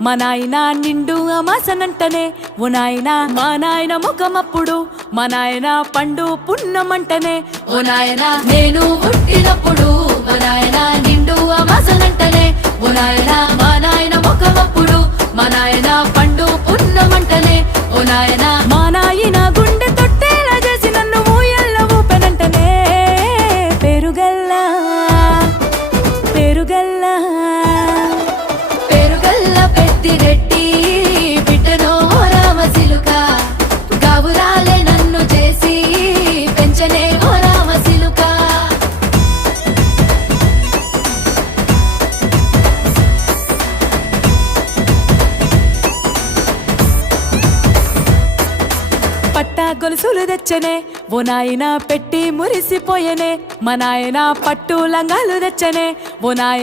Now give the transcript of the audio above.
మా నాయన నిండు అమాసనంటనే ఓ నాయన మా నాయన ముఖమప్పుడు మా నాయన పండు పున్నమంటనే ఓ నాయన నేను పుట్టినప్పుడు మా నాయన నిండు అమాసనంటనే ఓ నాయన మా నాయన ముఖమప్పుడు మా నాయన పండు పున్నమంటనే ఓ నాయన మా నాయన గుండె తొట్టేలా చేసి నన్ను ఊయల్ల ఊపెనంటనే పెరుగల్లా పెరుగల్లా పెరుగల్ల పెద్దిరెడ్డి బిడ్డనో రామసిలుక గౌరాలే నన్ను చేసి పెంచనే ఓ రామసిలుక పట్టా గొలుసులు తెచ్చనే ఓ నాయన పెట్టి మురిసిపోయనే మా నాయన పట్టు లంగాలు తెచ్చనే ఓ నాయన